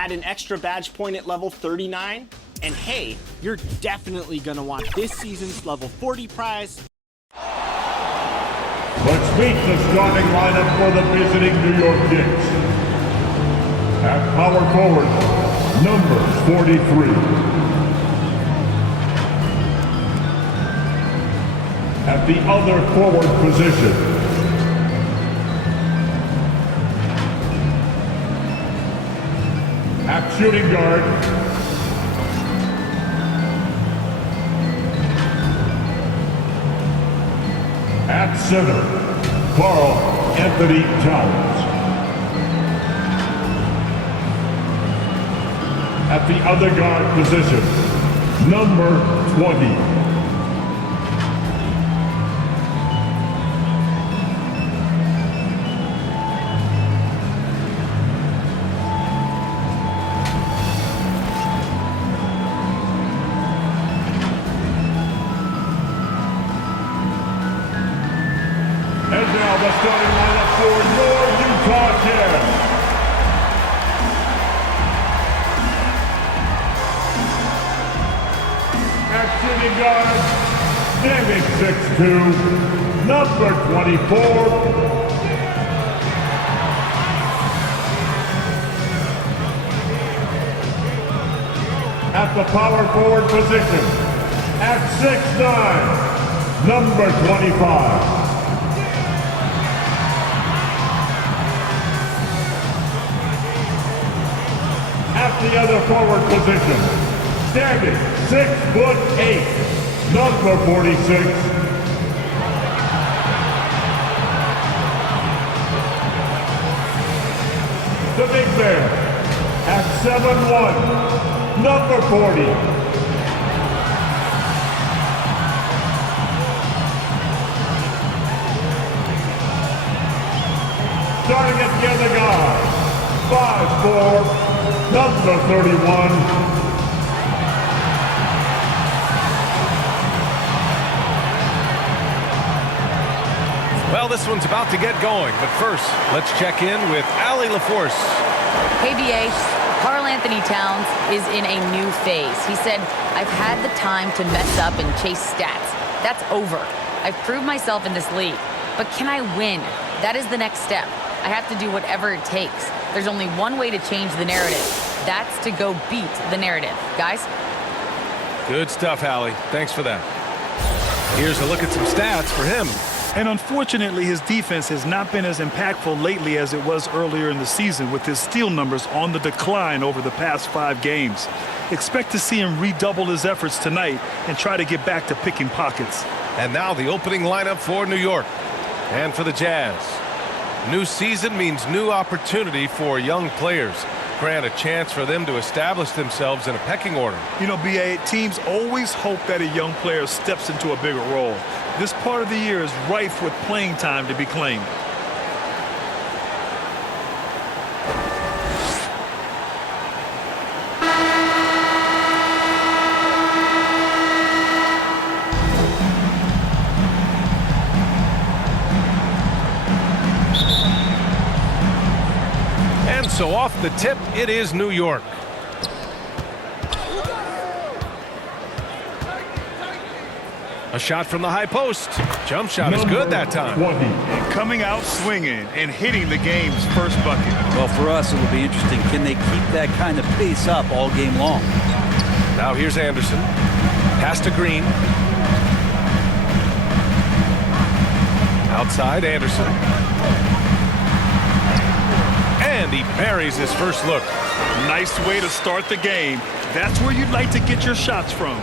Add an extra badge point at level 39, and hey, you're definitely gonna want this season's level 40 prize. Let's meet the starting lineup for the visiting New York Knicks. At power forward, number 43. At the other forward position, at shooting guard, at center, Karl Anthony Towns. At the other guard position, number 20. And now the starting lineup for your Utah Jazz. At shooting guard, standing 6'2", number 24. At the power forward position, at 6'9", number 25. At the other forward position, standing 6'8", number 46. The big man at 7'1", number 40. Starting at the other guy, 5'4", number 31. Well, this one's about to get going, but first, let's check in with Allie LaForce. Hey, BA. Karl Anthony Towns is in a new phase. He said, I've had the time to mess up and chase stats. That's over. I've proved myself in this league. But can I win? That is the next step. I have to do whatever it takes. There's only one way to change the narrative. That's to go beat the narrative. Guys? Good stuff, Allie. Thanks for that. Here's a look at some stats for him. And unfortunately, his defense has not been as impactful lately as it was earlier in the season, with his steal numbers on the decline over the past 5 games. Expect to see him redouble his efforts tonight and try to get back to picking pockets. And now the opening lineup for New York and for the Jazz. New season means new opportunity for young players. Grant a chance for them to establish themselves in a pecking order. You know, BA, teams always hope that a young player steps into a bigger role. This part of the year is rife with playing time to be claimed. So off the tip, it is New York. A shot from the high post. Jump shot is good that time. And coming out swinging and hitting the game's first bucket. Well, for us, it'll be interesting. Can they keep that kind of pace up all game long? Now here's Anderson. Pass to Green. Outside, Anderson. And he buries his first look. Nice way to start the game. That's where you'd like to get your shots from.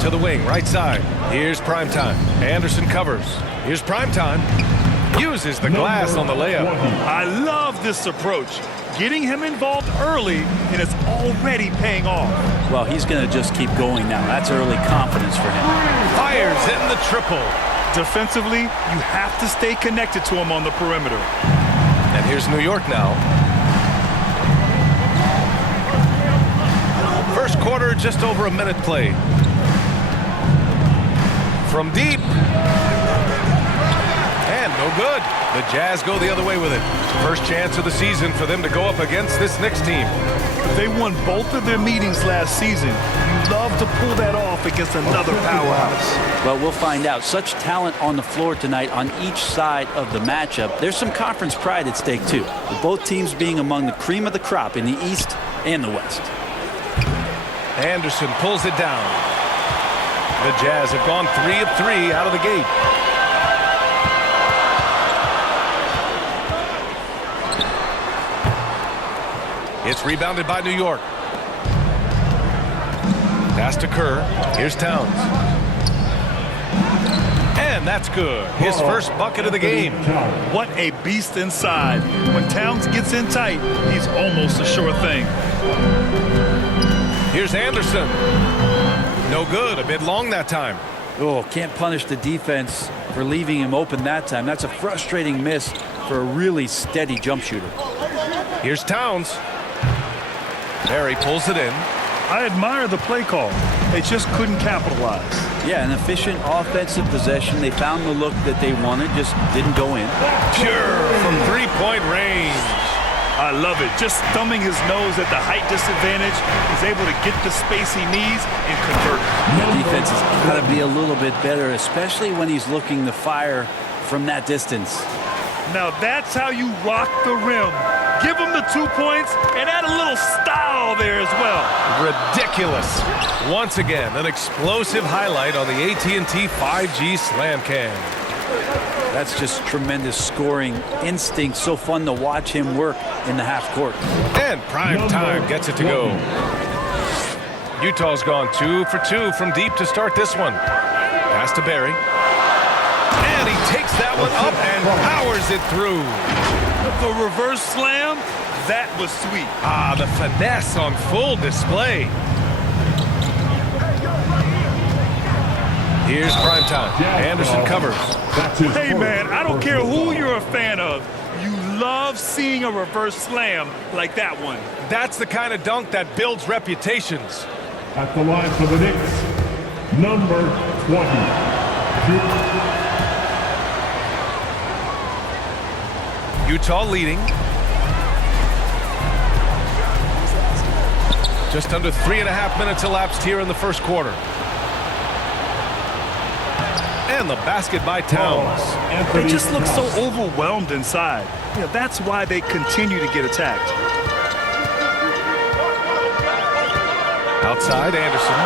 To the wing, right side. Here's Primetime. Anderson covers. Here's Primetime. Uses the glass on the layup. I love this approach. Getting him involved early, and it's already paying off. Well, he's going to just keep going now. That's early confidence for him. Fires in the triple. Defensively, you have to stay connected to him on the perimeter. And here's New York now. First quarter, just over a minute played. From deep. And no No good. The Jazz go the other way with it. First chance of the season for them to go up against this Knicks team. They won both of their meetings last season. You love to pull that off against another powerhouse. Well, we'll find out. Such talent on the floor tonight on each side of the matchup. There's some conference pride at stake, too, with both teams being among the cream of the crop in the East and the West. Anderson pulls it down. The Jazz have gone 3 of 3 out of the gate. It's rebounded by New York. Pass to Kerr. Here's Towns. And that's good. His first bucket of the game. What a beast inside. When Towns gets in tight, he's almost a sure thing. Here's Anderson. No good. A bit long that time. Oh, can't punish the defense for leaving him open that time. That's a frustrating miss for a really steady jump shooter. Here's Towns. Barry pulls it in. I admire the play call. They just couldn't capitalize. Yeah, an efficient offensive possession. They found the look that they wanted, just didn't go in. Pure from three-point range. I love it. Just thumbing his nose at the height disadvantage. He's able to get the space he needs and convert. The defense has got to be a little bit better, especially when he's looking to fire from that distance. Now that's how you rock the rim. Give him the 2 points and add a little style there as well. Ridiculous. Once again, an explosive highlight on the AT&T 5G Slam Cam. That's just tremendous scoring instinct. So fun to watch him work in the half court. And Prime Time gets it to go. Utah's gone 2 for 2 from deep to start this one. Pass to Barry. And he takes that one up and powers it through. The reverse slam, that was sweet. Ah, the finesse on full display. Here's Prime Time. Anderson covers. Hey, man, I don't care who you're a fan of. You love seeing a reverse slam like that one. That's the kind of dunk that builds reputations. At the line for the Knicks, number 20. Utah leading. Just under 3.5 minutes elapsed here in the first quarter. And the basket by Towns. They just look so overwhelmed inside. That's why they continue to get attacked. Outside, Anderson.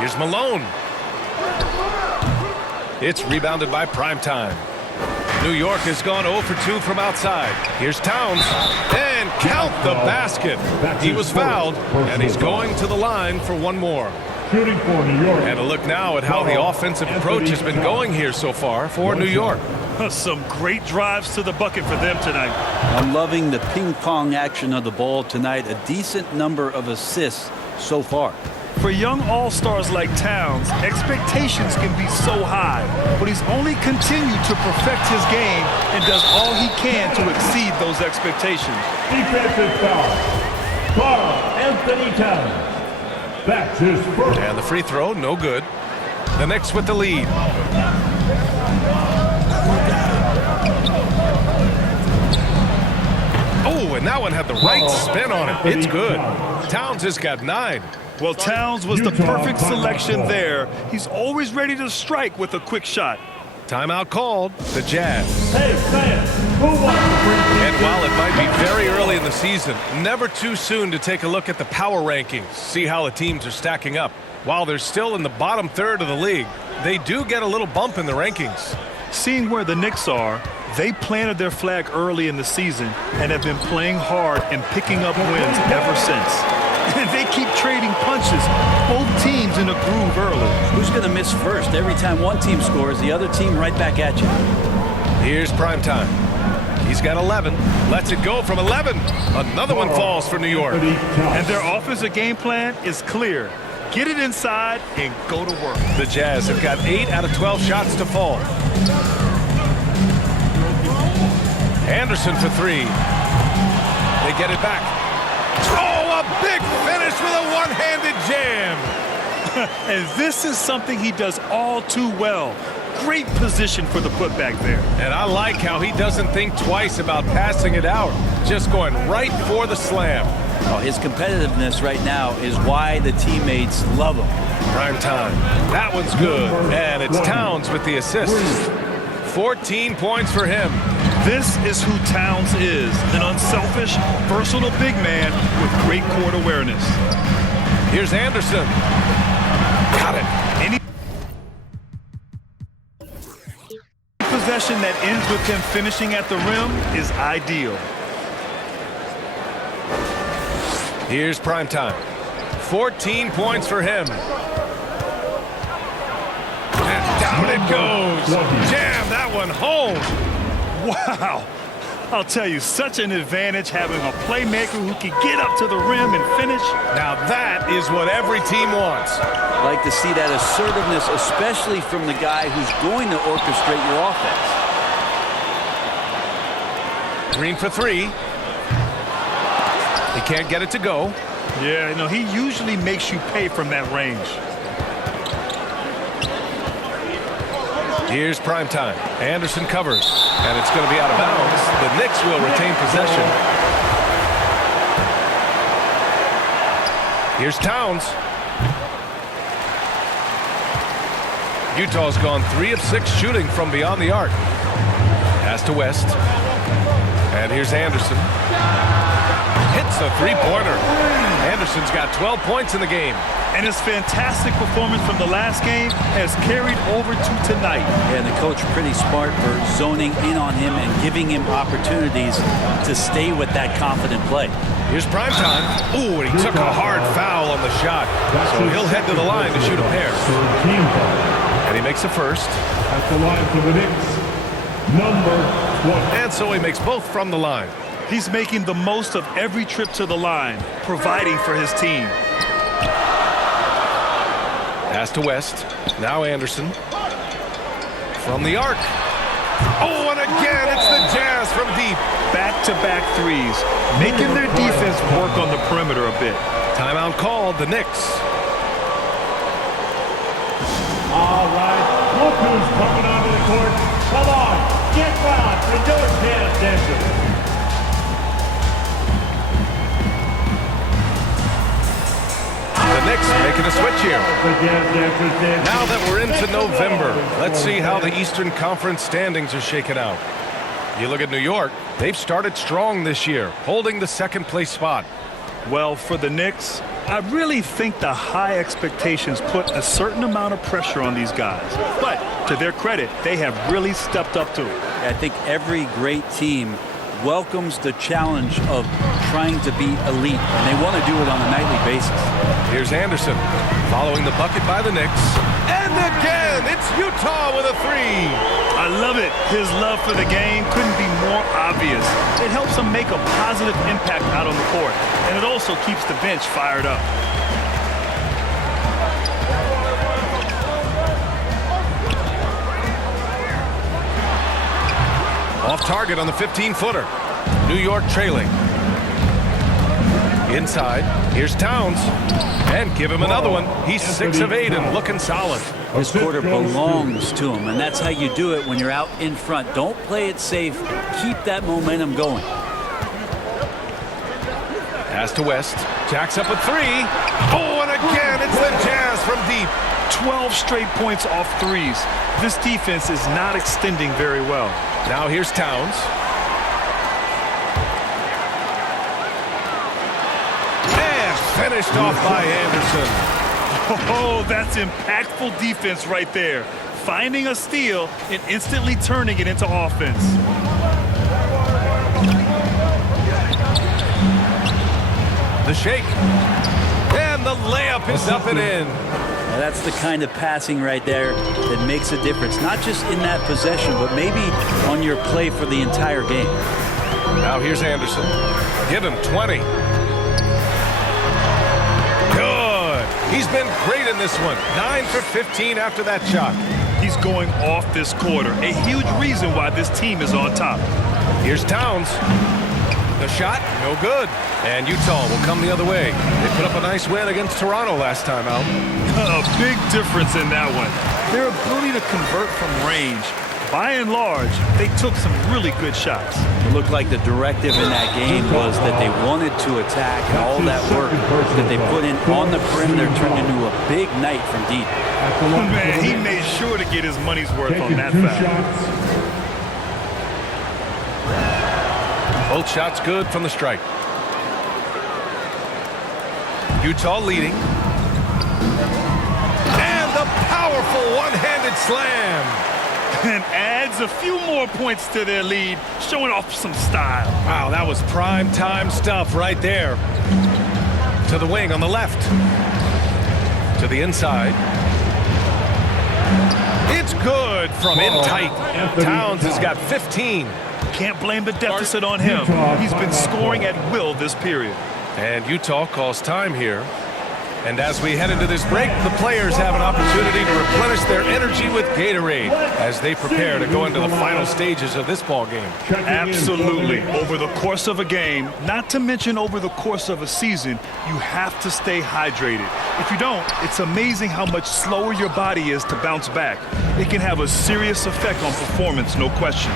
Here's Malone. It's rebounded by Prime Time. New York has gone 0 for 2 from outside. Here's Towns. And count the basket. He was fouled, and he's going to the line for one more. Shooting for New York. And a look now at how the offensive approach has been going here so far for New York. Some great drives to the bucket for them tonight. I'm loving the ping-pong action of the ball tonight. A decent number of assists so far. For young all-stars like Towns, expectations can be so high, but he's only continued to perfect his game and does all he can to exceed those expectations. Defensive foul. Carl Anthony Towns. That's his first. And the free throw, no good. The Knicks with the lead. Oh, and that one had the right spin on it. It's good. Towns has got 9. Well, Towns was the perfect selection there. He's always ready to strike with a quick shot. Timeout called. The Jazz. Hey, fans, who wants to bring And while it might be very early in the season, never too soon to take a look at the power rankings, see how the teams are stacking up. While they're still in the bottom third of the league, they do get a little bump in the rankings. Seeing where the Knicks are, they planted their flag early in the season and have been playing hard and picking up wins ever since. And they keep trading punches, both teams in a groove early. Who's going to miss first? Every time one team scores, the other team right back at you. Here's Prime Time. He's got 11. Lets it go from 11. Another one falls for New York. And their offensive game plan is clear. Get it inside and go to work. The Jazz have got 8 out of 12 shots to fall. Anderson for 3. They get it back. Oh, a big finish with a one-handed jam. And this is something he does all too well. Great position for the putback there. And I like how he doesn't think twice about passing it out. Just going right for the slam. Oh, his competitiveness right now is why the teammates love him. Prime time. That one's good. And it's Towns with the assist. 14 points for him. This is who Towns is, an unselfish, versatile big man with great court awareness. Here's Anderson. Got it. Any possession that ends with him finishing at the rim is ideal. Here's prime time. 14 points for him. And down it goes. Jam that one home. Wow. I'll tell you, such an advantage having a playmaker who can get up to the rim and finish. Now that is what every team wants. Like to see that assertiveness, especially from the guy who's going to orchestrate your offense. Green for three. He can't get it to go. Yeah, you know, he usually makes you pay from that range. Here's prime time. Anderson covers, and it's going to be out of bounds. The Knicks will retain possession. Here's Towns. Utah's gone 3 of 6 shooting from beyond the arc. Pass to West. And here's Anderson. Hits a three-pointer. Anderson's got 12 points in the game. And his fantastic performance from the last game has carried over to tonight. And the coach pretty smart for zoning in on him and giving him opportunities to stay with that confident play. Here's prime time. Ooh, and he took a hard foul on the shot. So he'll head to the line to shoot a pair. And he makes the first. At the line for the Knicks, number 20. And so he makes both from the line. He's making the most of every trip to the line, providing for his team. Pass to West. Now Anderson. From the arc. Oh, and again, it's the Jazz from deep. Back-to-back threes, making their defense work on the perimeter a bit. Timeout called, the Knicks. All right, look who's coming onto the court. Come on, get down for your jazz dancers. The Knicks making a switch here. Now that we're into November, let's see how the Eastern Conference standings are shaken out. You look at New York, they've started strong this year, holding the second-place spot. Well, for the Knicks, I really think the high expectations put a certain amount of pressure on these guys. But to their credit, they have really stepped up to it. I think every great team welcomes the challenge of trying to be elite, and they want to do it on a nightly basis. Here's Anderson following the bucket by the Knicks. And again, it's Utah with a three. I love it. His love for the game couldn't be more obvious. It helps him make a positive impact out on the court, and it also keeps the bench fired up. Off target on the 15-footer. New York trailing. Inside, here's Towns. And give him another one. He's 6 of 8 and looking solid. This quarter belongs to him, and that's how you do it when you're out in front. Don't play it safe. Keep that momentum going. Pass to West. Jacks up a three. Oh, and again, it's the Jazz from deep. 12 straight points off threes. This defense is not extending very well. Now here's Towns. And finished off by Anderson. Oh, that's impactful defense right there. Finding a steal and instantly turning it into offense. The shake. And the layup is up and in. Now that's the kind of passing right there that makes a difference, not just in that possession, but maybe on your play for the entire game. Now here's Anderson. Give him 20. Good. He's been great in this one. 9 for 15 after that shot. He's going off this quarter. A huge reason why this team is on top. Here's Towns. The shot, no good. And Utah will come the other way. They put up a nice win against Toronto last time out. A big difference in that one. Their ability to convert from range. By and large, they took some really good shots. It looked like the directive in that game was that they wanted to attack, and all that work that they put in on the perimeter turned into a big night from deep. Man, he made sure to get his money's worth on that foul. Both shots good from the stripe. Utah leading. And the powerful one-handed slam. And adds a few more points to their lead, showing off some style. Wow, that was prime time stuff right there. To the wing on the left. To the inside. It's good from in tight. Towns has got 15. Can't blame the deficit on him. He's been scoring at will this period. And Utah calls time here. And as we head into this break, the players have an opportunity to replenish their energy with Gatorade as they prepare to go into the final stages of this ball game. Absolutely. Over the course of a game, not to mention over the course of a season, you have to stay hydrated. If you don't, it's amazing how much slower your body is to bounce back. It can have a serious effect on performance, no question.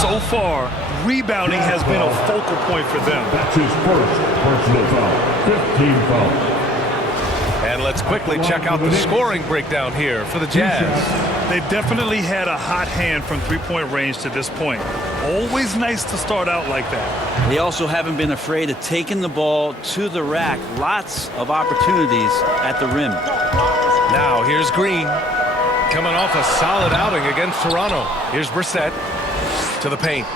So far, rebounding has been a focal point for them. That's his first personal foul. 15 fouls. And let's quickly check out the scoring breakdown here for the Jazz. They definitely had a hot hand from three-point range to this point. Always nice to start out like that. They also haven't been afraid of taking the ball to the rack. Lots of opportunities at the rim. Now here's Green coming off a solid outing against Toronto. Here's Brissett to the paint.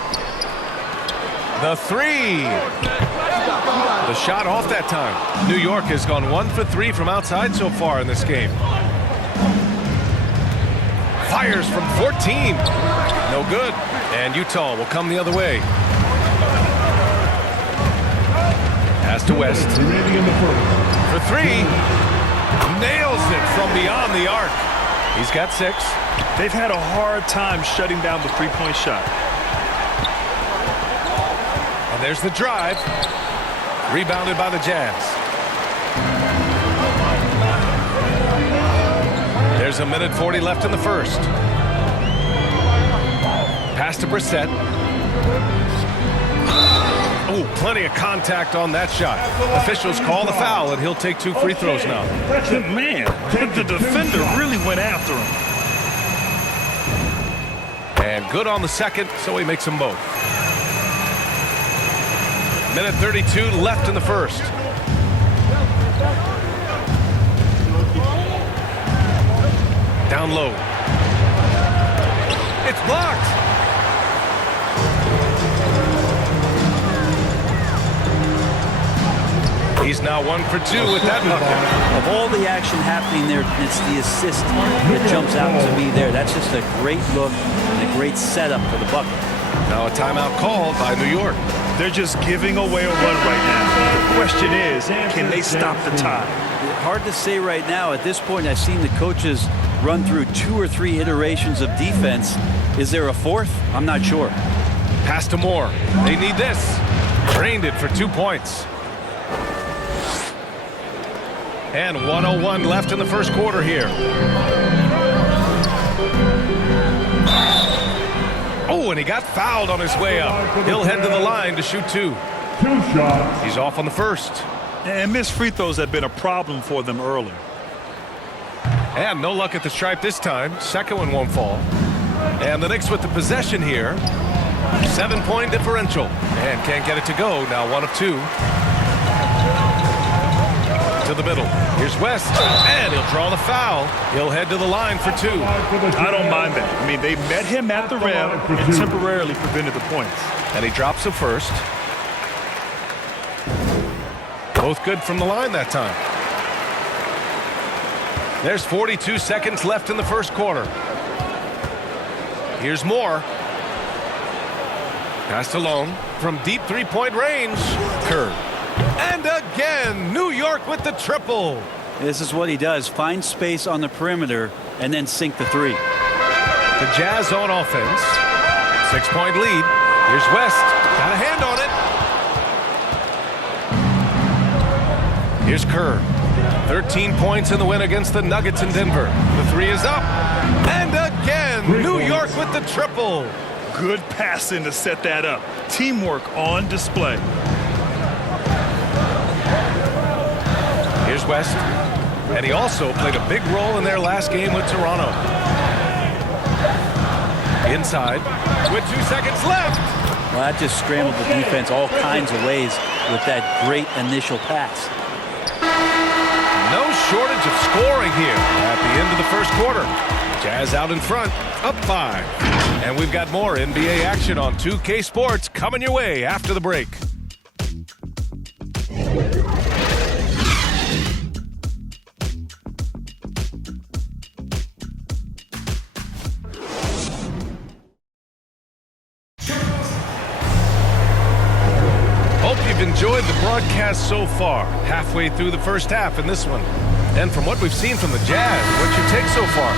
The three. The shot off that time. New York has gone 1 for 3 from outside so far in this game. Fires from 14. No good. And Utah will come the other way. Pass to West. For 3. Nails it from beyond the arc. He's got 6. They've had a hard time shutting down the three-point shot. And there's the drive. Rebounded by the Jazz. There's a minute 40 left in the first. Pass to Brissett. Oh, plenty of contact on that shot. Officials call the foul, and he'll take 2 free throws now. Man, the defender really went after him. And good on the second, so he makes them both. Minute 32 left in the first. Down low. It's blocked. He's now 1 for 2 with that bucket. Of all the action happening there, it's the assist that jumps out to me there. That's just a great look and a great setup for the bucket. Now a timeout called by New York. They're just giving away a run right now. The question is, can they stop the tide? Hard to say right now. At this point, I've seen the coaches run through 2 or 3 iterations of defense. Is there a 4th? I'm not sure. Pass to Moore. They need this. Drained it for 2 points. And 1:01 left in the first quarter here. Oh, and he got fouled on his way up. He'll head to the line to shoot 2. 2 shots. He's off on the first. And missed free throws have been a problem for them early. And no luck at the stripe this time. Second one won't fall. And the Knicks with the possession here. 7-point differential. And can't get it to go. Now 1 of 2. To the middle. Here's West. And he'll draw the foul. He'll head to the line for 2. I don't mind that. I mean, they met him at the rim and temporarily prevented the points. And he drops the first. Both good from the line that time. There's 42 seconds left in the first quarter. Here's Moore. Passed alone from deep three-point range. Kerr. And again, New York with the triple. This is what he does. Find space on the perimeter and then sink the 3. The Jazz on offense. 6-point lead. Here's West. Got a hand on it. Here's Kerr. 13 points in the win against the Nuggets in Denver. The three is up. And again, New York with the triple. Good passing to set that up. Teamwork on display. Here's West. And he also played a big role in their last game with Toronto. Inside with 2 seconds left. Well, that just scrambled the defense all kinds of ways with that great initial pass. No shortage of scoring here at the end of the first quarter. Jazz out in front, up 5. And we've got more NBA action on 2K Sports coming your way after the break. Hope you've enjoyed the broadcast so far. Halfway through the first half in this one. And from what we've seen from the Jazz, what's your take so far?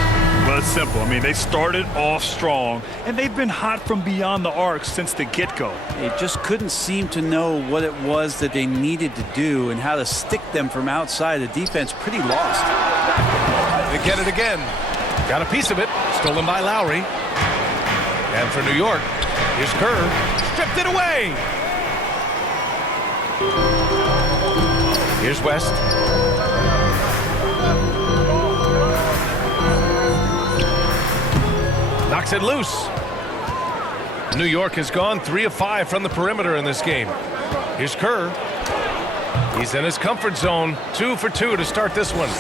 Well, it's simple. I mean, they started off strong, and they've been hot from beyond the arc since the get-go. They just couldn't seem to know what it was that they needed to do and how to stick them from outside. The defense pretty lost. They get it again. Got a piece of it. Stolen by Lowry. And for New York, here's Kerr. Stripped it away. Here's West. Knocks it loose. New York has gone 3 of 5 from the perimeter in this game. Here's Kerr. He's in his comfort zone. 2 for 2 to start this one.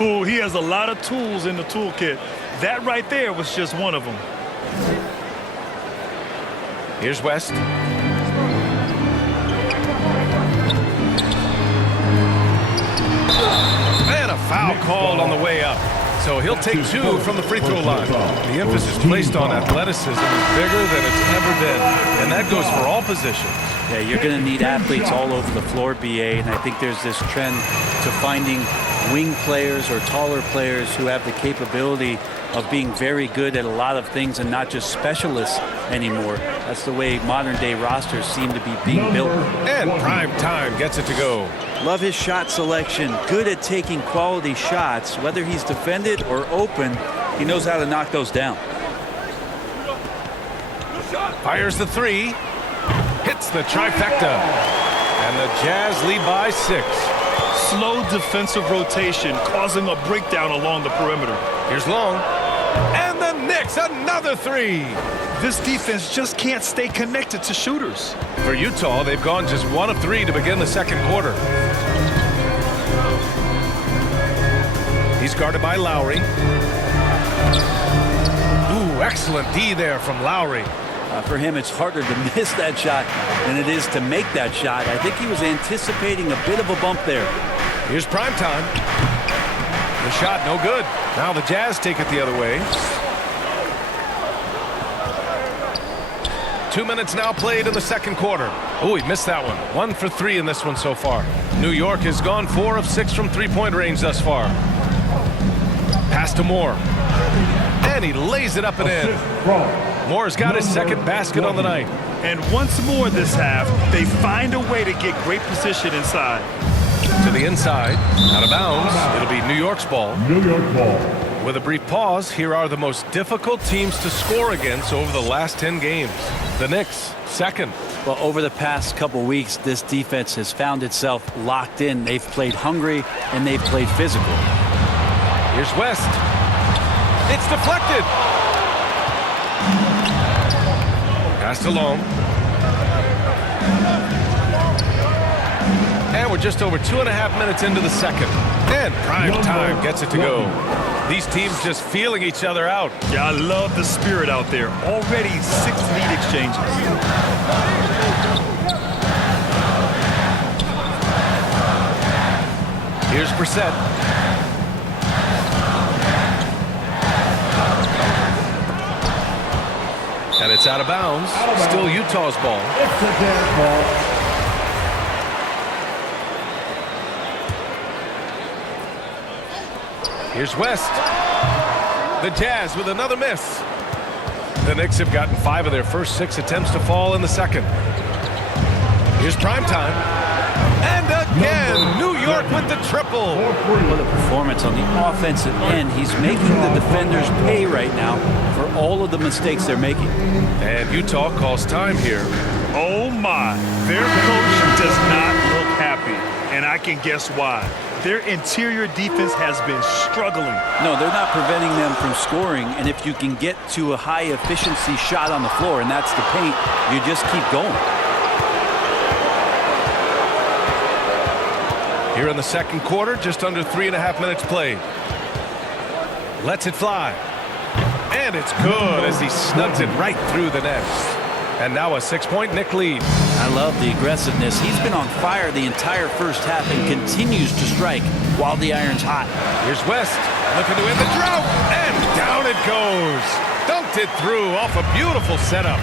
Ooh, he has a lot of tools in the toolkit. That right there was just one of them. Here's West. And a foul called on the way up. So he'll take 2 from the free throw line. The emphasis placed on athleticism is bigger than it's ever been. And that goes for all positions. Yeah, you're going to need athletes all over the floor, BA, and I think there's this trend to finding wing players or taller players who have the capability of being very good at a lot of things and not just specialists anymore. That's the way modern-day rosters seem to be being built. And Prime Time gets it to go. Love his shot selection. Good at taking quality shots. Whether he's defended or open, he knows how to knock those down. Fires the 3. Hits the trifecta. And the Jazz lead by 6. Slow defensive rotation causing a breakdown along the perimeter. Here's Long. And the Knicks, another 3. This defense just can't stay connected to shooters. For Utah, they've gone just 1 of 3 to begin the second quarter. He's guarded by Lowry. Ooh, excellent D there from Lowry. For him, it's harder to miss that shot than it is to make that shot. I think he was anticipating a bit of a bump there. Here's Prime Time. The shot, no good. Now the Jazz take it the other way. 2 minutes now played in the second quarter. Oh, he missed that one. 1 for 3 in this one so far. New York has gone 4 of 6 from three-point range thus far. Pass to Moore. And he lays it up and in. Moore's got his second basket on the night. And once more this half, they find a way to get great position inside. To the inside, out of bounds. It'll be New York's ball. New York ball. With a brief pause, here are the most difficult teams to score against over the last 10 games. The Knicks, second. Well, over the past couple weeks, this defense has found itself locked in. They've played hungry and they've played physical. Here's West. It's deflected. Passed along. And we're just over 2.5 minutes into the second. And Prime Time gets it to go. These teams just feeling each other out. Yeah, I love the spirit out there. Already 6 lead exchanges. Here's Brissett. And it's out of bounds. Still Utah's ball. It's the Jazz ball. Here's West. The Jazz with another miss. The Knicks have gotten 5 of their first 6 attempts to fall in the second. Here's Prime Time. And again, New York with the triple. What a performance on the offensive end. He's making the defenders pay right now for all of the mistakes they're making. And Utah calls time here. Oh my, their coach does not look happy, and I can guess why. Their interior defense has been struggling. No, they're not preventing them from scoring, and if you can get to a high efficiency shot on the floor, and that's the paint, you just keep going. Here in the second quarter, just under 3.5 minutes played. Lets it fly. And it's good as he snugs it right through the net. And now a 6-point Knick lead. I love the aggressiveness. He's been on fire the entire first half and continues to strike while the iron's hot. Here's West looking to end the drought. And down it goes. Dunked it through off a beautiful setup.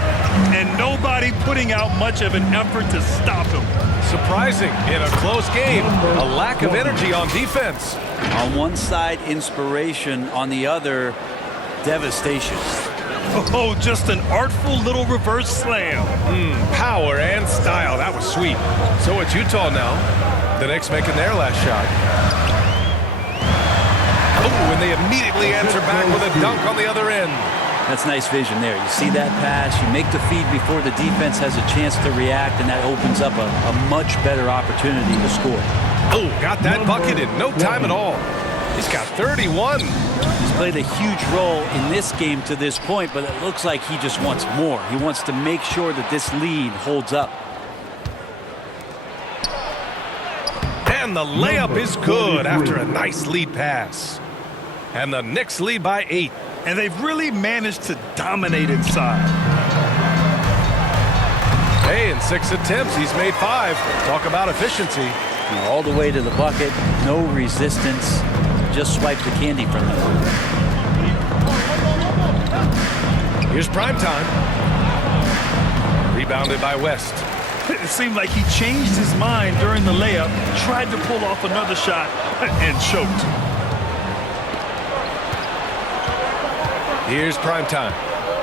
And nobody putting out much of an effort to stop him. Surprising in a close game. A lack of energy on defense. On one side, inspiration. On the other, devastation. Oh, just an artful little reverse slam. Power and style. That was sweet. So it's Utah now. The Knicks making their last shot. Oh, and they immediately answer back with a dunk on the other end. That's nice vision there. You see that pass, you make the feed before the defense has a chance to react, and that opens up a much better opportunity to score. Oh, got that bucket in no time at all. He's got 31. He's played a huge role in this game to this point, but it looks like he just wants more. He wants to make sure that this lead holds up. And the layup is good after a nice lead pass. And the Knicks lead by 8. And they've really managed to dominate inside. Hey, in 6 attempts, he's made 5. Talk about efficiency. All the way to the bucket, no resistance. Just swipe the candy from them. Here's primetime. Rebounded by West. It seemed like he changed his mind during the layup, tried to pull off another shot, and choked. Here's primetime.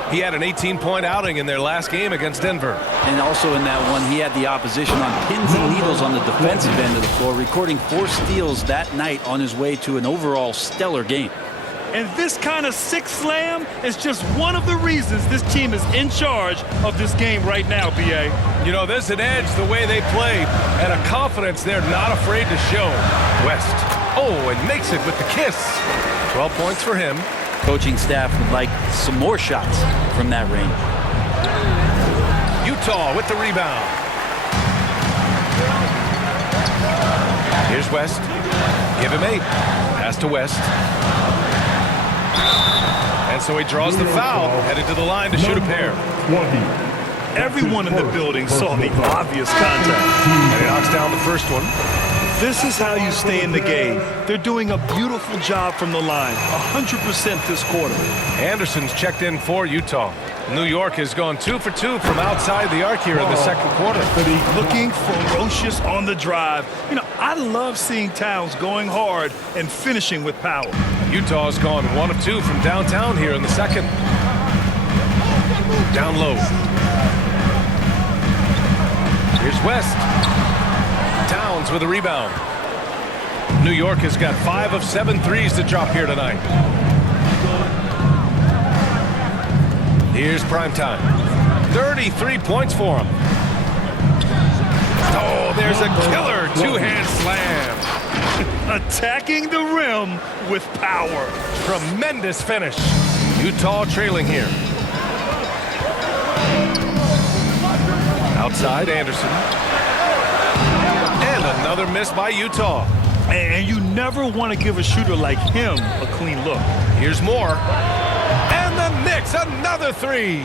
He had an 18-point outing in their last game against Denver. And also in that one, he had the opposition on pins and needles on the defensive end of the floor, recording 4 steals that night on his way to an overall stellar game. And this kind of sick slam is just one of the reasons this team is in charge of this game right now, B.A. You know, there's an edge the way they play and a confidence they're not afraid to show. West. Oh, and makes it with the kiss. 12 points for him. Coaching staff would like some more shots from that range. Utah with the rebound. Here's West. Give him 8. Pass to West. And so he draws the foul, headed to the line to shoot a pair. 20. Everyone in the building saw the obvious contact. And he knocks down the first one. This is how you stay in the game. They're doing a beautiful job from the line, 100% this quarter. Anderson's checked in for Utah. New York has gone 2 for 2 from outside the arc here in the second quarter. Looking ferocious on the drive. You know, I love seeing Towns going hard and finishing with power. Utah's gone 1 of 2 from downtown here in the second. Down low. Here's West. Towns with a rebound. New York has got 5 of 7 threes to drop here tonight. Here's primetime. 33 points for him. Oh, there's a killer 2-hand slam. Attacking the rim with power. Tremendous finish. Utah trailing here. Outside, Anderson. And another miss by Utah. And you never want to give a shooter like him a clean look. Here's more. And the Knicks, another 3.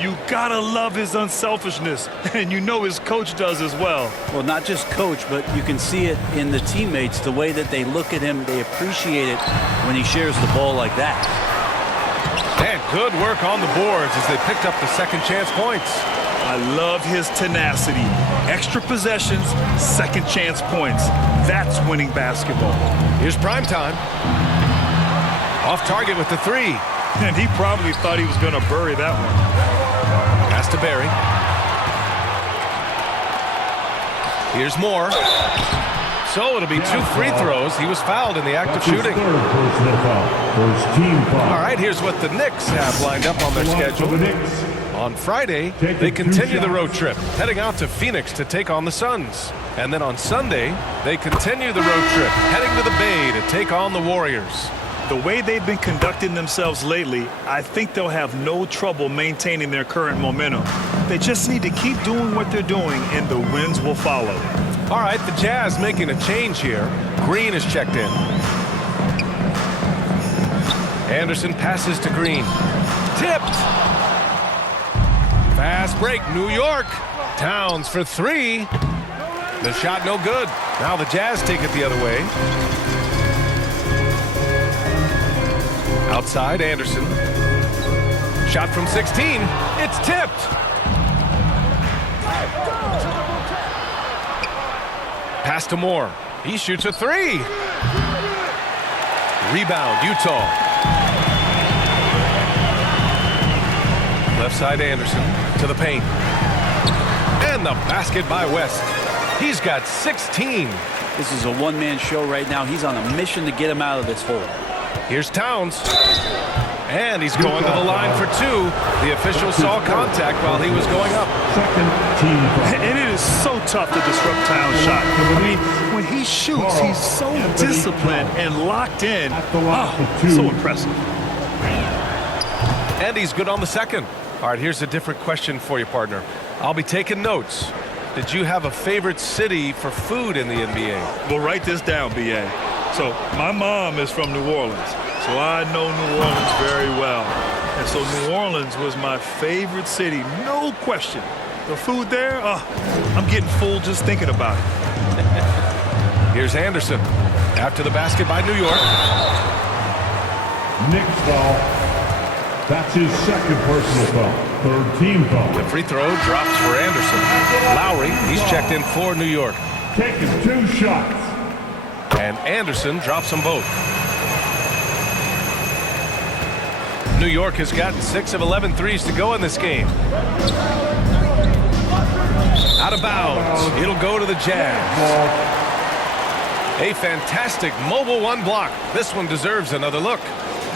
You gotta love his unselfishness, and you know his coach does as well. Well, not just coach, but you can see it in the teammates, the way that they look at him. They appreciate it when he shares the ball like that. And good work on the boards as they picked up the second chance points. I love his tenacity. Extra possessions, second chance points. That's winning basketball. Here's primetime. Off target with the 3. And he probably thought he was going to bury that one. Pass to Barry. Here's more. So it'll be 2 free throws. He was fouled in the act of That's his shooting. third personal foul. First team foul. All right, here's what the Knicks have lined up on their For schedule. the Knicks. On Friday, Taking they 2 continue the shots. road trip, heading out to Phoenix to take on the Suns. And then on Sunday, they continue the road trip, heading to the Bay to take on the Warriors. The way they've been conducting themselves lately, I think they'll have no trouble maintaining their current momentum. They just need to keep doing what they're doing, and the wins will follow. All right, the Jazz making a change here. Green is checked in. Anderson passes to Green. Tipped. Fast break, New York. Towns for 3. The shot no good. Now the Jazz take it the other way. Outside, Anderson. Shot from 16. It's tipped. Pass to Moore. He shoots a 3. Rebound, Utah. Left side, Anderson to the paint. And the basket by West. He's got 16. This is a one-man show right now. He's on a mission to get him out of this hole. Here's Towns. And he's going to the line for 2. The official saw contact while he was going up. Second team foul. And it is so tough to disrupt Towns' shot. I mean, when he shoots, he's so disciplined and locked in. So impressive. And he's good on the second. All right, here's a different question for you, partner. I'll be taking notes. Did you have a favorite city for food in the NBA? Well, write this down, B.A. So my mom is from New Orleans, so I know New Orleans very well. And so New Orleans was my favorite city, no question. The food there, I'm getting full just thinking about it. Here's Anderson. After the basket by New York. Knicks foul. That's his second personal foul. Third team foul. The free throw drops for Anderson. Lowry, he's checked in for New York. Taking 2 shots. And Anderson drops them both. New York has gotten 6 of 11 threes to go in this game. Out of bounds. It'll go to the Jazz. A fantastic mobile 1 block. This one deserves another look.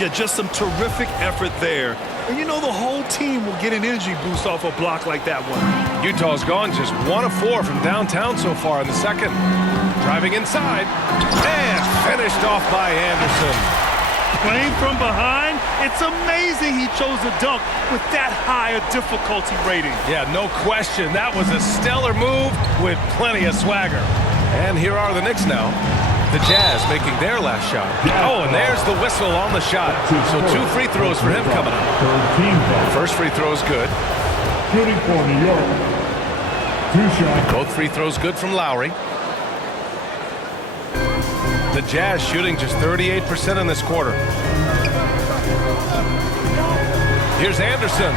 Yeah, just some terrific effort there. And you know the whole team will get an energy boost off a block like that one. Utah's gone just 1 of 4 from downtown so far in the second. Driving inside. And finished off by Anderson. Playing from behind, it's amazing he chose a dunk with that high a difficulty rating. Yeah, no question. That was a stellar move with plenty of swagger. And here are the Knicks now. The Jazz making their last shot. Oh, and there's the whistle on the shot. So 2 free throws for him coming up. Third team foul. First free throw's good. Shooting for New York. 2 shots. Both free throws good from Lowry. The Jazz shooting just 38% in this quarter. Here's Anderson.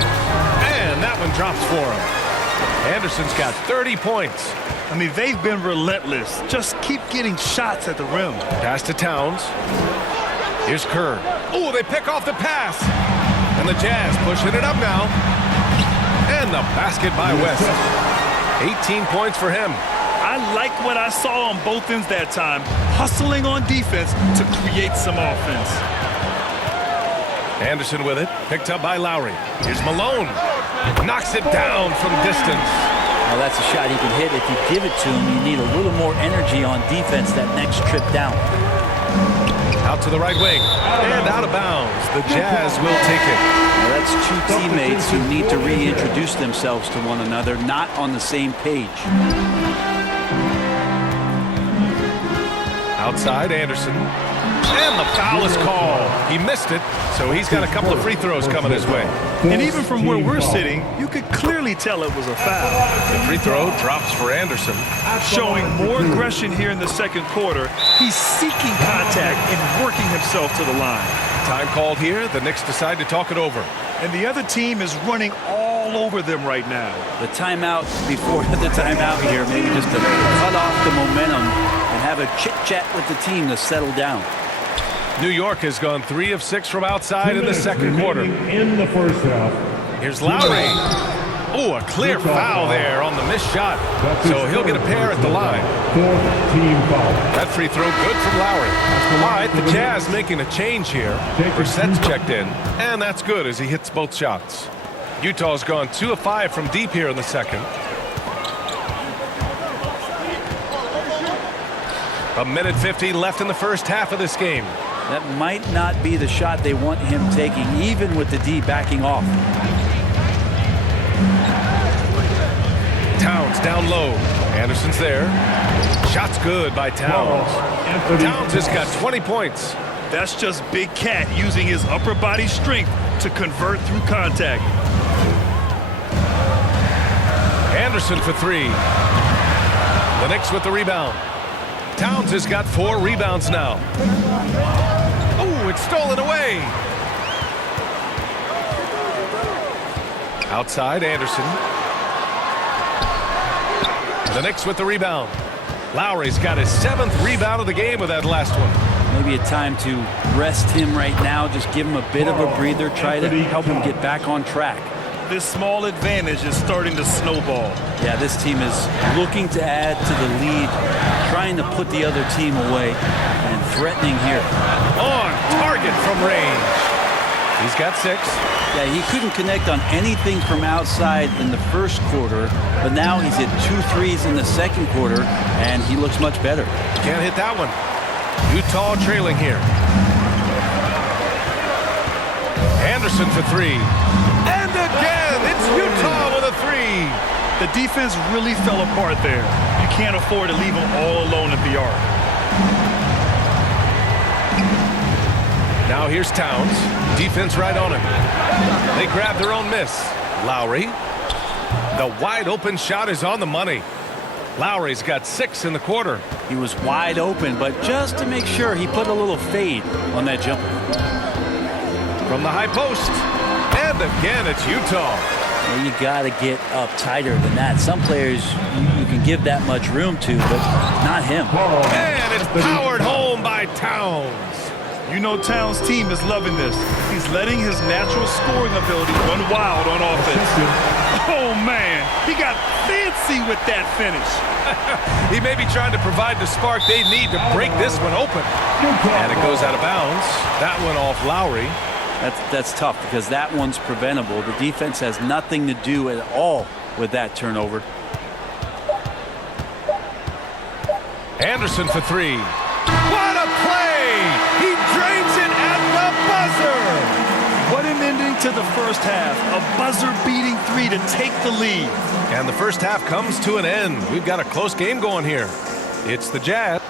And that one drops for him. Anderson's got 30 points. I mean, they've been relentless. Just keep getting shots at the rim. Pass to Towns. Here's Kerr. Oh, they pick off the pass. And the Jazz pushing it up now. And the basket by West. 18 points for him. I like what I saw on both ends that time. Hustling on defense to create some offense. Anderson with it. Picked up by Lowry. Here's Malone. Knocks it down from distance. Well, that's a shot he can hit. If you give it to him, you need a little more energy on defense that next trip down. Out to the right wing. And out of bounds. The Jazz will take it. Well, that's 2 teammates who need to reintroduce themselves to one another, not on the same page. Outside, Anderson. And the foul is called. He missed it, so he's got a couple of free throws coming his way. And even from where we're sitting, you could clearly tell it was a foul. The free throw drops for Anderson. Showing more aggression here in the second quarter. He's seeking contact and working himself to the line. Time called here. The Knicks decide to talk it over. And the other team is running all over them right now. The timeout before the timeout here, maybe just to cut off the momentum and have a chit-chat with the team to settle down. New York has gone 3 of 6 from outside in the second quarter. In the first half. Here's Lowry. Oh, a clear foul there on the missed shot. So he'll get a pair at the line. 4th team foul. That free throw good from Lowry. All right, the Jazz making a change here. Brissett's checked in, and that's good as he hits both shots. Utah's gone 2 of 5 from deep here in the second. A minute 50 left in the first half of this game. That might not be the shot they want him taking, even with the D backing off. Towns down low. Anderson's there. Shot's good by Towns. Towns has got 20 points. That's just Big Cat using his upper body strength to convert through contact. Anderson for 3. The Knicks with the rebound. Towns has got 4 rebounds now. Oh, it's stolen away. Outside, Anderson. The Knicks with the rebound. Lowry's got his 7th rebound of the game with that last one. Maybe a time to rest him right now, just give him a bit of a breather, try to help him get back on track. This small advantage is starting to snowball. Yeah, this team is looking to add to the lead, trying to put the other team away, and threatening here. On target from range. He's got 6. Yeah, he couldn't connect on anything from outside in the first quarter, but now he's hit 2 threes in the second quarter, and he looks much better. Can't hit that one. Utah trailing here. Anderson for 3. And again, it's Utah with a 3. The defense really fell apart there. You can't afford to leave them all alone at the arc. Now here's Towns. Defense right on him. They grab their own miss. Lowry. The wide open shot is on the money. Lowry's got 6 in the quarter. He was wide open, but just to make sure, he put a little fade on that jumper. From the high post. And again, it's Utah. Well, you got to get up tighter than that. Some players you can give that much room to, but not him. And it's powered home by Towns. You know Towns' team is loving this. He's letting his natural scoring ability run wild on offense. Oh, man. He got fancy with that finish. He may be trying to provide the spark they need to break this one open. And it goes out of bounds. That one off Lowry. That's tough because that one's preventable. The defense has nothing to do at all with that turnover. Anderson for 3. What a play! He drains it at the buzzer! What an ending to the first half. A buzzer-beating 3 to take the lead. And the first half comes to an end. We've got a close game going here. It's the Jazz.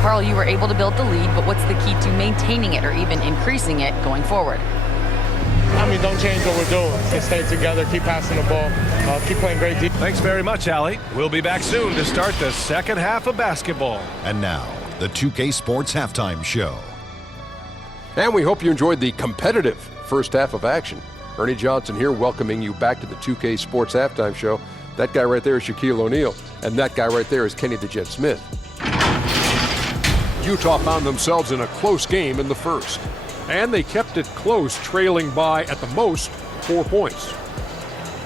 Carl, you were able to build the lead, but what's the key to maintaining it or even increasing it going forward? I mean, don't change what we're doing. Just stay together, keep passing the ball, keep playing great defense. Thanks very much, Allie. We'll be back soon to start the second half of basketball. And now, the 2K Sports Halftime Show. And we hope you enjoyed the competitive first half of action. Ernie Johnson here welcoming you back to the 2K Sports Halftime Show. That guy right there is Shaquille O'Neal, and that guy right there is Kenny the Jet Smith. Utah found themselves in a close game in the first, and they kept it close, trailing by, at the most, 4 points.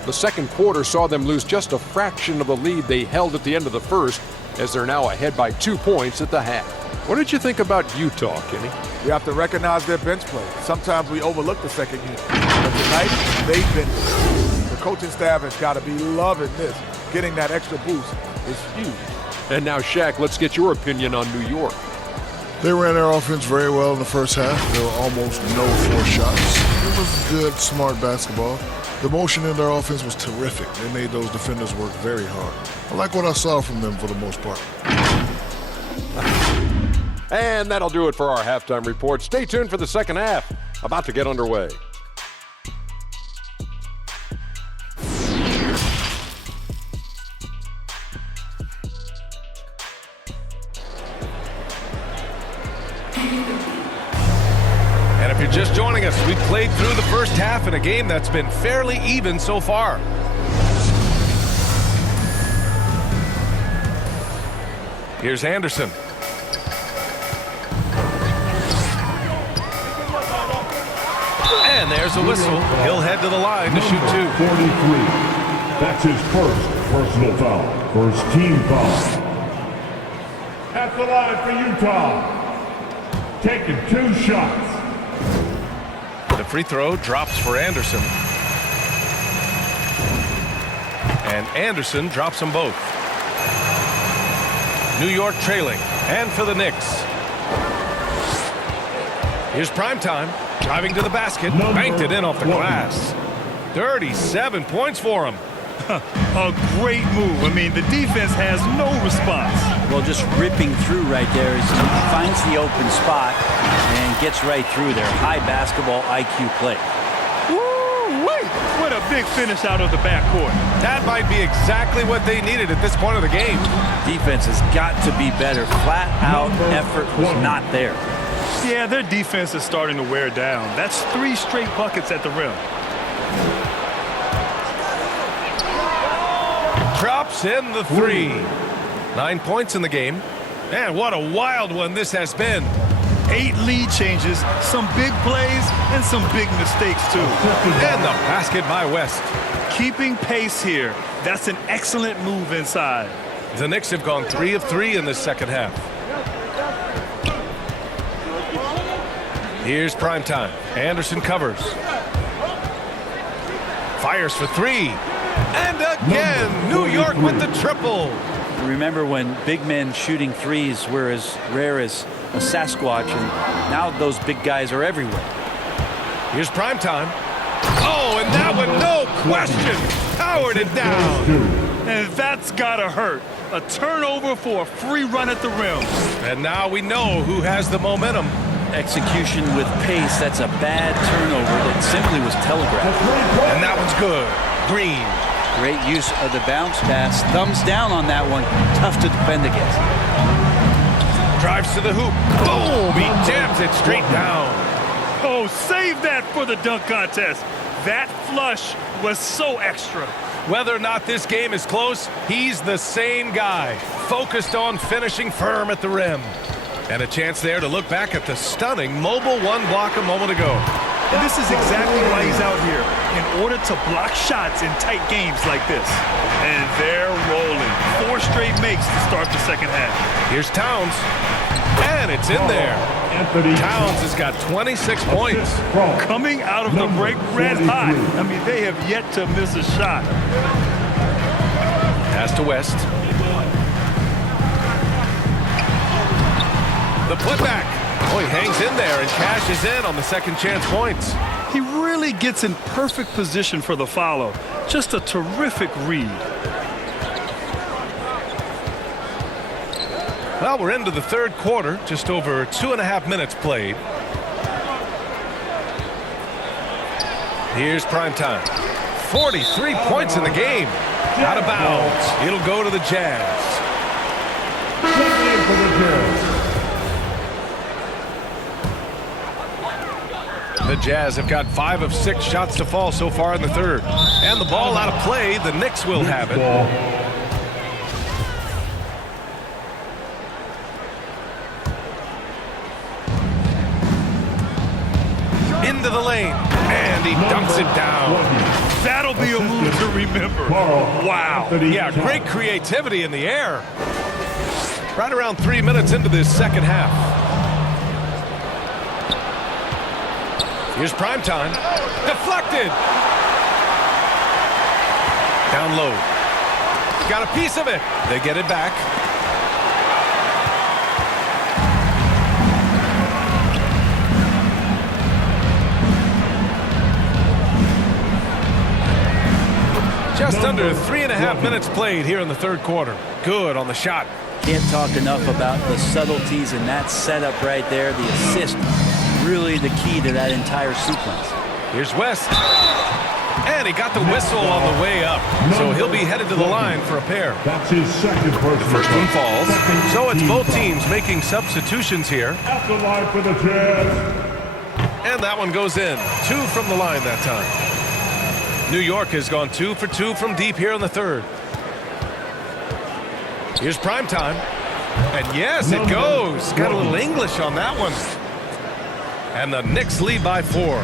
The second quarter saw them lose just a fraction of the lead they held at the end of the first, as they're now ahead by 2 points at the half. What did you think about Utah, Kenny? We have to recognize their bench play. Sometimes we overlook the second unit. But tonight, they've been. The coaching staff has got to be loving this. Getting that extra boost is huge. And now, Shaq, let's get your opinion on New York. They ran their offense very well in the first half. There were almost no forced shots. It was good, smart basketball. The motion in their offense was terrific. They made those defenders work very hard. I like what I saw from them for the most part. And that'll do it for our halftime report. Stay tuned for the second half, about to get underway. And if you're just joining us, we played through the first half in a game that's been fairly even so far. Here's Anderson. And there's a whistle. He'll head to the line to shoot 2. 43. That's his first personal foul. First team foul. At the line for Utah. Taking 2 shots. The free throw drops for Anderson. And Anderson drops them both. New York trailing. And for the Knicks. Here's Primetime. Driving to the basket. Banked it in off the glass. 37 points for him. A great move. I mean, the defense has no response. Well, just ripping through right there as he finds the open spot and gets right through there. High basketball IQ play. Woo-wee! What a big finish out of the backcourt. That might be exactly what they needed at this point of the game. Defense has got to be better. Flat out effort was not there. Yeah, their defense is starting to wear down. That's 3 straight buckets at the rim. Drops in the 3. 9 points in the game. And what a wild one this has been. 8 lead changes, some big plays, and some big mistakes, too. And the basket by West. Keeping pace here. That's an excellent move inside. The Knicks have gone 3 of 3 in this second half. Here's Primetime. Anderson covers. Fires for 3. And again, New York with the triple. Remember when big men shooting threes were as rare as a Sasquatch, and now those big guys are everywhere. Here's Primetime. Oh, and that one, no question, powered it down. And that's gotta hurt. A turnover for a free run at the rim. And now we know who has the momentum. Execution with pace, that's a bad turnover that simply was telegraphed. And that one's good. Green. Great use of the bounce pass. Thumbs down on that one. Tough to defend against. Drives to the hoop. Boom! He jams it straight down. Oh, save that for the dunk contest. That flush was so extra. Whether or not this game is close, he's the same guy. Focused on finishing firm at the rim. And a chance there to look back at the stunning mobile 1 block a moment ago. And this is exactly why he's out here, in order to block shots in tight games like this. And they're rolling. 4 straight makes to start the second half. Here's Towns. And it's in there. Towns has got 26 points. Coming out of the break red hot. I mean, they have yet to miss a shot. Pass to West. The putback. Oh, he hangs in there and cashes in on the second chance points. He really gets in perfect position for the follow. Just a terrific read. Well, we're into the third quarter, just over 2.5 minutes played. Here's Primetime. 43 points in the game. Out of bounds. It'll go to the Jazz. The Jazz have got 5 of 6 shots to fall so far in the third. And the ball out of play. The Knicks will have it. Into the lane. And he dunks it down. That'll be a move to remember. Wow. Yeah, great creativity in the air. Right around 3 minutes into this second half. Here's Primetime. Deflected. Down low. Got a piece of it. They get it back. Just under 3.5 minutes played here in the third quarter. Good on the shot. Can't talk enough about the subtleties in that setup right there. The assist, really the key to that entire sequence. Here's West. And he got the whistle on the way up. So he'll be headed to the line for a pair. That's his second personal. The first one falls. So it's both teams making substitutions here. At the line for the Jazz. And that one goes in. 2 from the line that time. New York has gone 2 for 2 from deep here in the third. Here's Primetime. And yes, it goes. Got a little English on that one. And the Knicks lead by 4.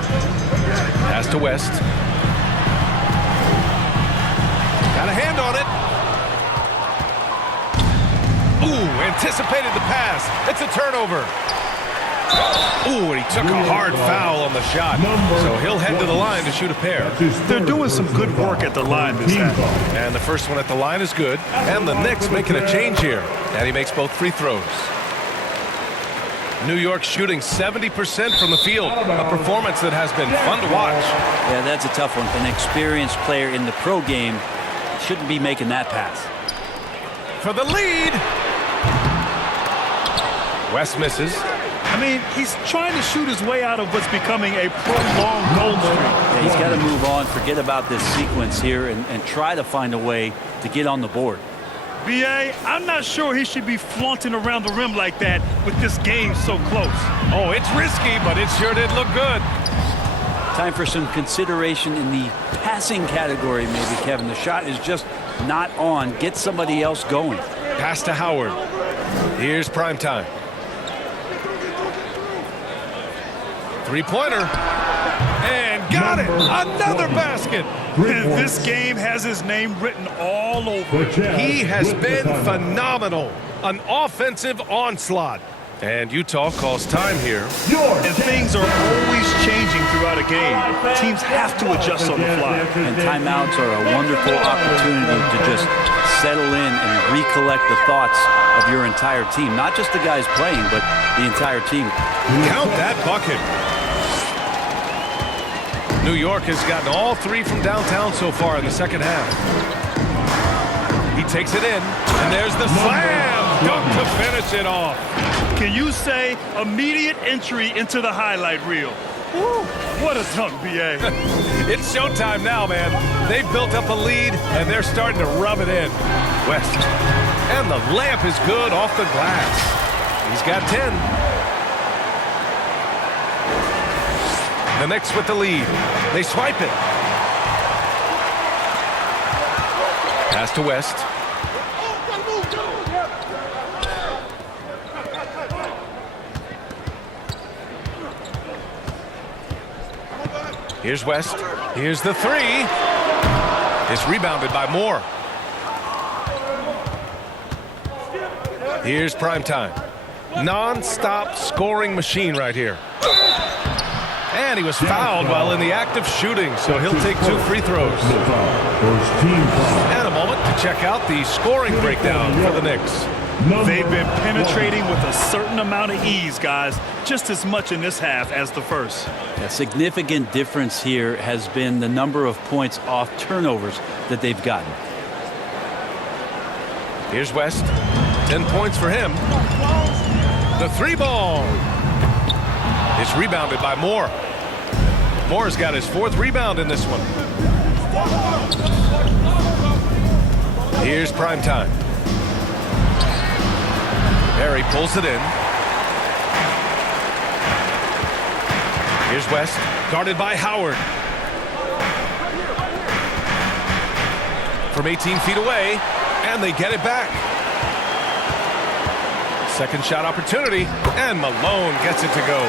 Pass to West. Got a hand on it. Ooh, anticipated the pass. It's a turnover. Ooh, and he took a hard foul on the shot. So he'll head to the line to shoot a pair. They're doing some good work at the line this half. And the first one at the line is good. And the Knicks making a change here. And he makes both free throws. New York shooting 70% from the field. A performance that has been fun to watch. Yeah, that's a tough one. An experienced player in the pro game shouldn't be making that pass. For the lead. West misses. I mean, he's trying to shoot his way out of what's becoming a prolonged cold streak. Yeah, he's got to move on, forget about this sequence here, and try to find a way to get on the board. B.A., I'm not sure he should be flaunting around the rim like that with this game so close. Oh, it's risky, but it sure did look good. Time for some consideration in the passing category, maybe, Kevin. The shot is just not on. Get somebody else going. Pass to Howard. Here's prime time. Three-pointer. And got it. Another basket. This game has his name written all over it. He has been phenomenal. An offensive onslaught. And Utah calls time here. And things are always changing throughout a game. Teams have to adjust on the fly. And timeouts are a wonderful opportunity to just settle in and recollect the thoughts of your entire team. Not just the guys playing, but the entire team. Count that bucket. New York has gotten all three from downtown so far in the second half. He takes it in, and there's the slam dunk to finish it off. Can you say immediate entry into the highlight reel? Woo, what a dunk, B.A. It's showtime now, man. They've built up a lead, and they're starting to rub it in. West. And the layup is good off the glass. He's got 10. The Knicks with the lead. They swipe it. Pass to West. Here's West. Here's the three. It's rebounded by Moore. Here's prime time. Non-stop scoring machine right here. And he was fouled while in the act of shooting, so he'll take 2 free throws. And a moment to check out the scoring breakdown for the Knicks. They've been penetrating with a certain amount of ease, guys, just as much in this half as the first. A significant difference here has been the number of points off turnovers that they've gotten. Here's West. 10 points for him. The three ball. It's rebounded by Moore. Moore's got his 4th rebound in this one. Here's prime time. Barry pulls it in. Here's West, guarded by Howard. From 18 feet away, and they get it back. Second shot opportunity, and Malone gets it to go.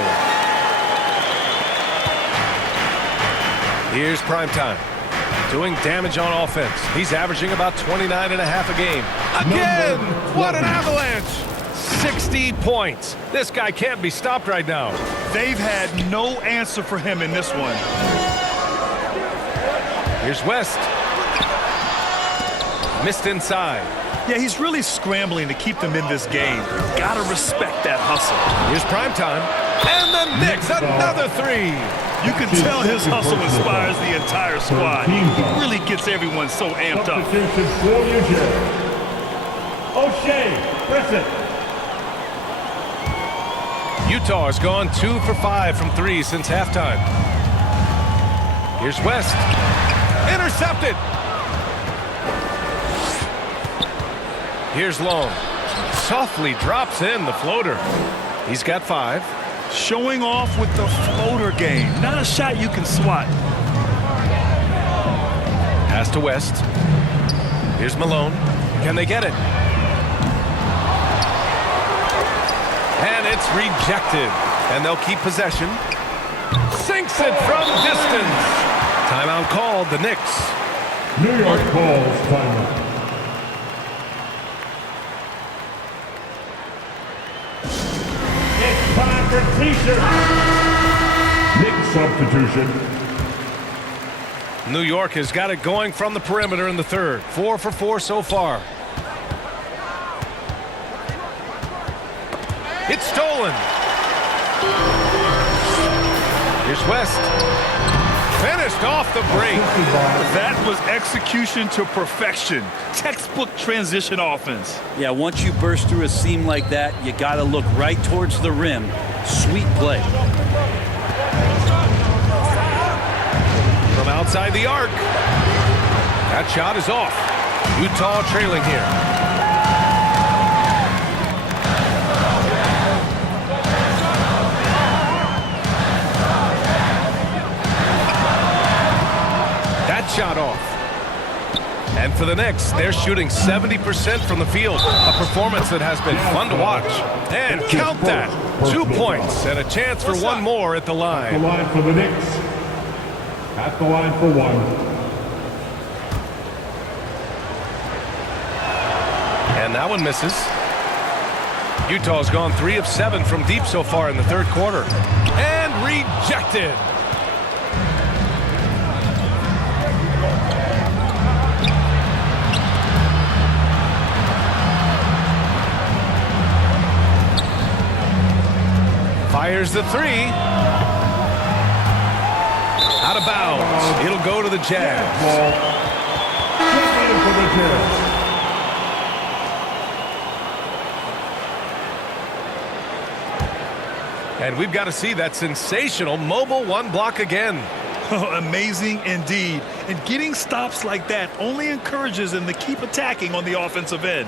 Here's prime time. Doing damage on offense. He's averaging about 29.5 a game. Again! What an avalanche! 60 points. This guy can't be stopped right now. They've had no answer for him in this one. Here's West. Missed inside. Yeah, he's really scrambling to keep them in this game. Gotta respect that hustle. Here's prime time. And the Knicks, another three. You can tell his hustle inspires the entire squad. He really gets everyone so amped up. O'Shea, Brissett. Utah has gone 2 for 5 from 3 since halftime. Here's West. Intercepted. Here's Long. Softly drops in the floater. He's got 5. Showing off with the floater game. Not a shot you can swat. Pass to West. Here's Malone. Can they get it? And it's rejected. And they'll keep possession. Sinks it from distance. Timeout called, the Knicks. New York calls timeout. It's time for T-shirt. Knicks substitution. New York has got it going from the perimeter in the third. 4 for 4 so far. It's stolen. Here's West. Finished off the break. That was execution to perfection. Textbook transition offense. Yeah, once you burst through a seam like that, you got to look right towards the rim. Sweet play. From outside the arc. That shot is off. Utah trailing here. Shot off. And for the Knicks, they're shooting 70% from the field. A performance that has been fun to watch. And count that. 2 points and a chance for one more at the line. At the line for the Knicks. At the line for one. And that one misses. Utah's gone 3 of 7 from deep so far in the third quarter. And rejected. Fires the three. Out of bounds. It'll go to the Jazz. And we've got to see that sensational mobile one block again. Amazing indeed. And getting stops like that only encourages them to keep attacking on the offensive end.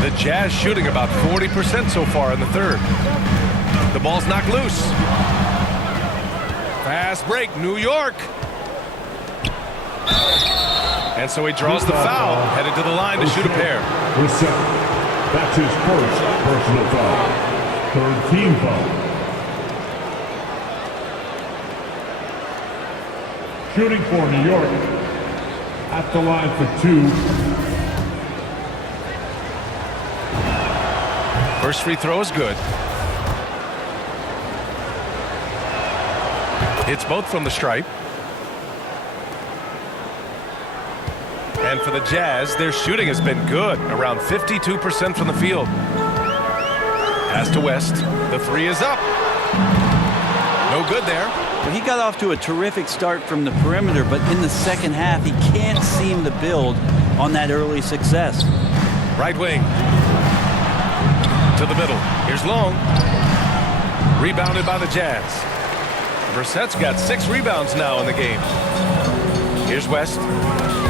The Jazz shooting about 40% so far in the third. The ball's knocked loose. Fast break, New York. And so he draws the foul, headed to the line to shoot a pair. That's his first personal foul. Third team foul. Shooting for New York. At the line for 2. First free throw is good. It's both from the stripe. And for the Jazz, their shooting has been good, around 52% from the field. Pass to West. The three is up. No good there. Well, he got off to a terrific start from the perimeter, but in the second half, he can't seem to build on that early success. Right wing. To the middle. Here's Long. Rebounded by the Jazz. Brissett's got 6 rebounds now in the game. Here's West.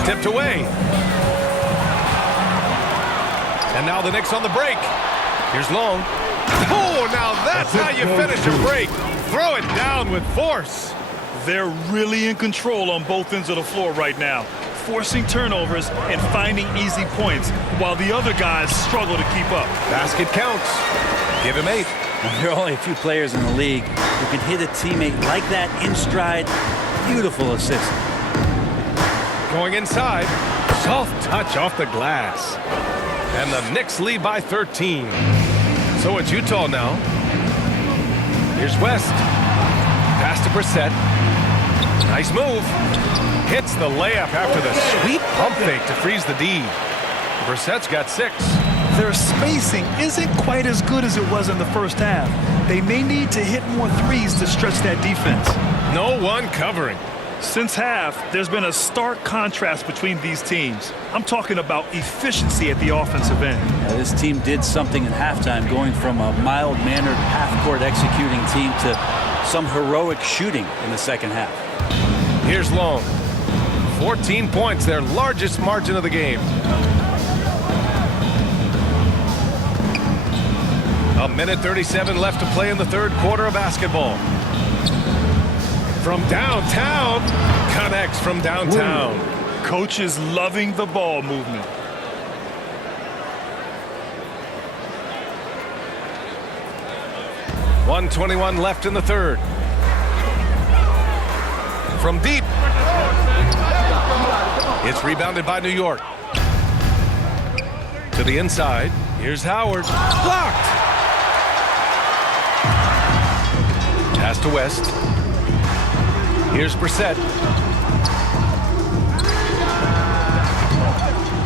Tipped away. And now the Knicks on the break. Here's Long. Oh, now that's how you finish a break. Throw it down with force. They're really in control on both ends of the floor right now, forcing turnovers and finding easy points while the other guys struggle to keep up. Basket counts. Give him 8. There are only a few players in the league who can hit a teammate like that in stride. Beautiful assist. Going inside. Soft touch off the glass. And the Knicks lead by 13. So it's Utah now. Here's West. Pass to Brissett. Nice move. Hits the layup after the sweet pump fake to freeze the D. Brissett's got 6. Their spacing isn't quite as good as it was in the first half. They may need to hit more threes to stretch that defense. No one covering. Since half, there's been a stark contrast between these teams. I'm talking about efficiency at the offensive end. Now, this team did something in halftime, going from a mild-mannered half-court executing team to some heroic shooting in the second half. Here's Long. 14 points, their largest margin of the game. A minute 37 left to play in the third quarter of basketball. From downtown, connects from downtown. Coach is loving the ball movement. 1:21 left in the third. From deep. It's rebounded by New York. To the inside. Here's Howard. Blocked. Pass to West. Here's Brissett.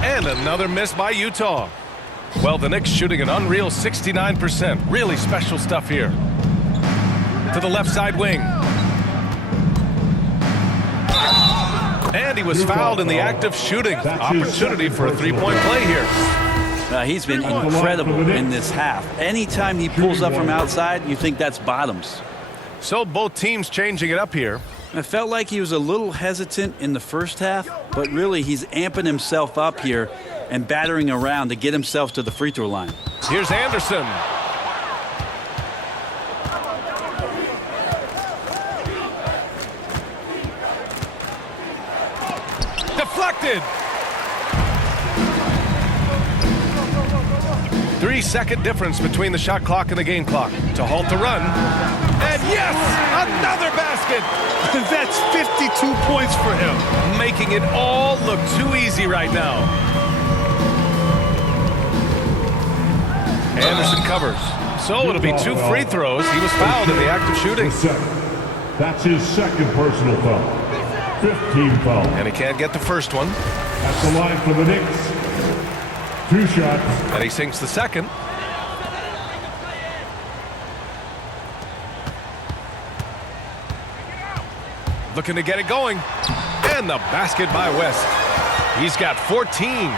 And another miss by Utah. Well, the Knicks shooting an unreal 69%. Really special stuff here. To the left side wing. And he was fouled in the act of shooting. Opportunity for a three-point play here. He's been incredible in this half. Anytime he pulls up from outside, you think that's bottoms. So both teams changing it up here. I felt like he was a little hesitant in the first half, but really he's amping himself up here and battering around to get himself to the free throw line. Here's Anderson. Deflected. 3-second difference between the shot clock and the game clock to halt the run. And yes, another basket. That's 52 points for him. Making it all look too easy right now. Anderson covers. So it'll be 2 free throws. He was fouled in the act of shooting. That's his second personal foul. 15 foul. And he can't get the first one. At the line for the Knicks. 2 shots. And he sinks the second. Looking to get it going. And the basket by West. He's got 14.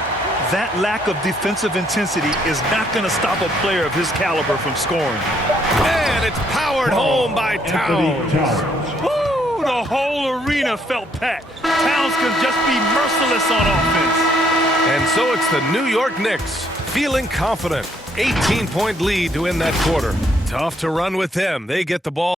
That lack of defensive intensity is not going to stop a player of his caliber from scoring. And it's powered home by Towns. Woo! The whole arena felt packed. Towns can just be merciless on offense. And so it's the New York Knicks feeling confident. 18-point lead to end that quarter. Tough to run with them. They get the ball.